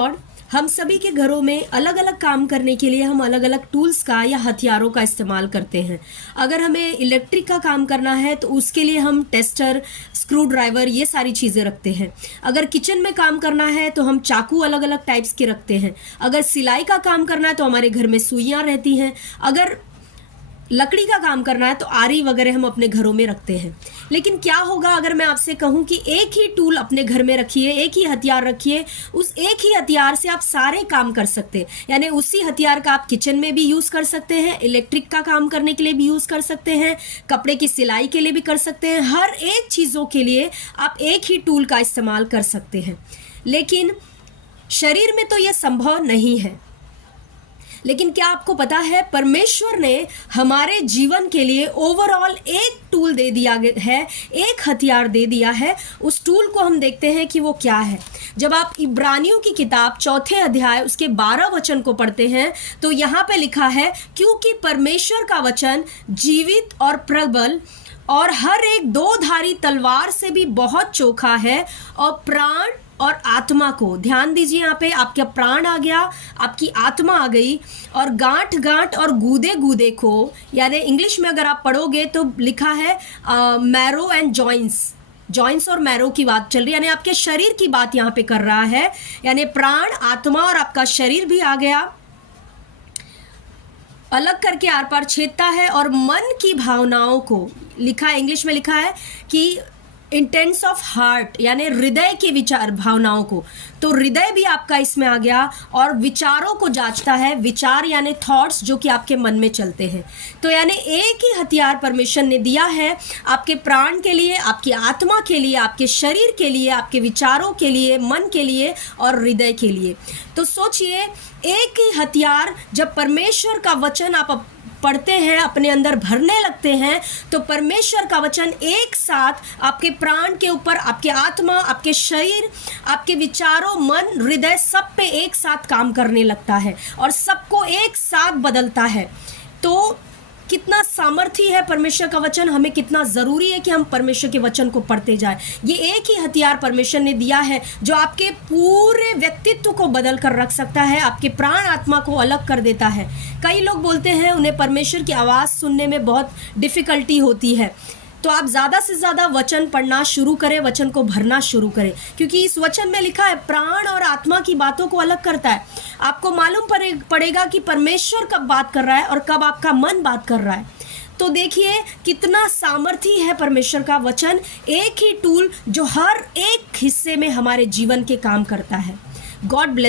Lord, हम सभी के घरों में अलग अलग काम करने के लिए हम अलग अलग टूल्स का या हथियारों का इस्तेमाल करते हैं। अगर हमें इलेक्ट्रिक का काम करना है तो उसके लिए हम टेस्टर, स्क्रू ड्राइवर, ये सारी चीज़ें रखते हैं। अगर किचन में काम करना है तो हम चाकू अलग अलग टाइप्स के रखते हैं। अगर सिलाई का काम करना है तो हमारे घर में सुइयाँ रहती हैं। अगर लकड़ी का काम करना है तो आरी वगैरह हम अपने घरों में रखते हैं। लेकिन क्या होगा अगर मैं आपसे कहूं कि एक ही टूल अपने घर में रखिए, एक ही हथियार रखिए, उस एक ही हथियार से आप सारे काम कर सकते हैं। यानी उसी हथियार का आप किचन में भी यूज़ कर सकते हैं, इलेक्ट्रिक का काम करने के लिए भी यूज़ कर सकते हैं, कपड़े की सिलाई के लिए भी कर सकते हैं। हर एक चीज़ों के लिए आप एक ही टूल का इस्तेमाल कर सकते हैं। लेकिन शरीर में तो यह संभव नहीं है। लेकिन क्या आपको पता है, परमेश्वर ने हमारे जीवन के लिए ओवरऑल एक टूल दे दिया है, एक हथियार दे दिया है। उस टूल को हम देखते हैं कि वो क्या है। जब आप इब्रानियों की किताब 4 अध्याय उसके 12 वचन को पढ़ते हैं तो यहाँ पे लिखा है, क्योंकि परमेश्वर का वचन जीवित और प्रबल और हर एक 2-धारी तलवार से भी बहुत चोखा है और प्राण और आत्मा को, ध्यान दीजिए यहाँ पे, आपका प्राण आ गया, आपकी आत्मा आ गई, और गांठ गांठ और गूदे गूदे को, यानी इंग्लिश में अगर आप पढ़ोगे तो लिखा है मैरो एंड जॉइंट्स और मैरो की बात चल रही है, यानी आपके शरीर की बात यहाँ पे कर रहा है। यानी प्राण, आत्मा और आपका शरीर भी आ गया, अलग करके आर पार छेदता है, और मन की भावनाओं को, लिखा है इंग्लिश में लिखा है कि इंटेंस ऑफ हार्ट, यानी हृदय के विचार, भावनाओं को। तो हृदय भी आपका इसमें आ गया, और विचारों को जांचता है। विचार यानी थॉट्स जो कि आपके मन में चलते हैं। तो यानी एक ही हथियार परमेश्वर ने दिया है आपके प्राण के लिए, आपकी आत्मा के लिए, आपके शरीर के लिए, आपके विचारों के लिए, मन के लिए और हृदय के लिए। तो सोचिए, एक ही हथियार जब परमेश्वर का वचन आप पढ़ते हैं, अपने अंदर भरने लगते हैं, तो परमेश्वर का वचन एक साथ आपके प्राण के ऊपर, आपके आत्मा, आपके शरीर, आपके विचारों, मन, हृदय, सब पे एक साथ काम करने लगता है और सबको एक साथ बदलता है। तो कितना सामर्थी है परमेश्वर का वचन, हमें कितना ज़रूरी है कि हम परमेश्वर के वचन को पढ़ते जाएं। ये एक ही हथियार परमेश्वर ने दिया है जो आपके पूरे व्यक्तित्व को बदल कर रख सकता है, आपके प्राण आत्मा को अलग कर देता है। कई लोग बोलते हैं उन्हें परमेश्वर की आवाज़ सुनने में बहुत डिफ़िकल्टी होती है, तो आप ज़्यादा से ज़्यादा वचन पढ़ना शुरू करें, वचन को भरना शुरू करें, क्योंकि इस वचन में लिखा है प्राण और आत्मा की बातों को अलग करता है। आपको मालूम पड़ेगा कि परमेश्वर कब बात कर रहा है और कब आपका मन बात कर रहा है। तो देखिए कितना सामर्थी है परमेश्वर का वचन, एक ही टूल जो हर एक हिस्से में हमारे जीवन के काम करता है। God bless.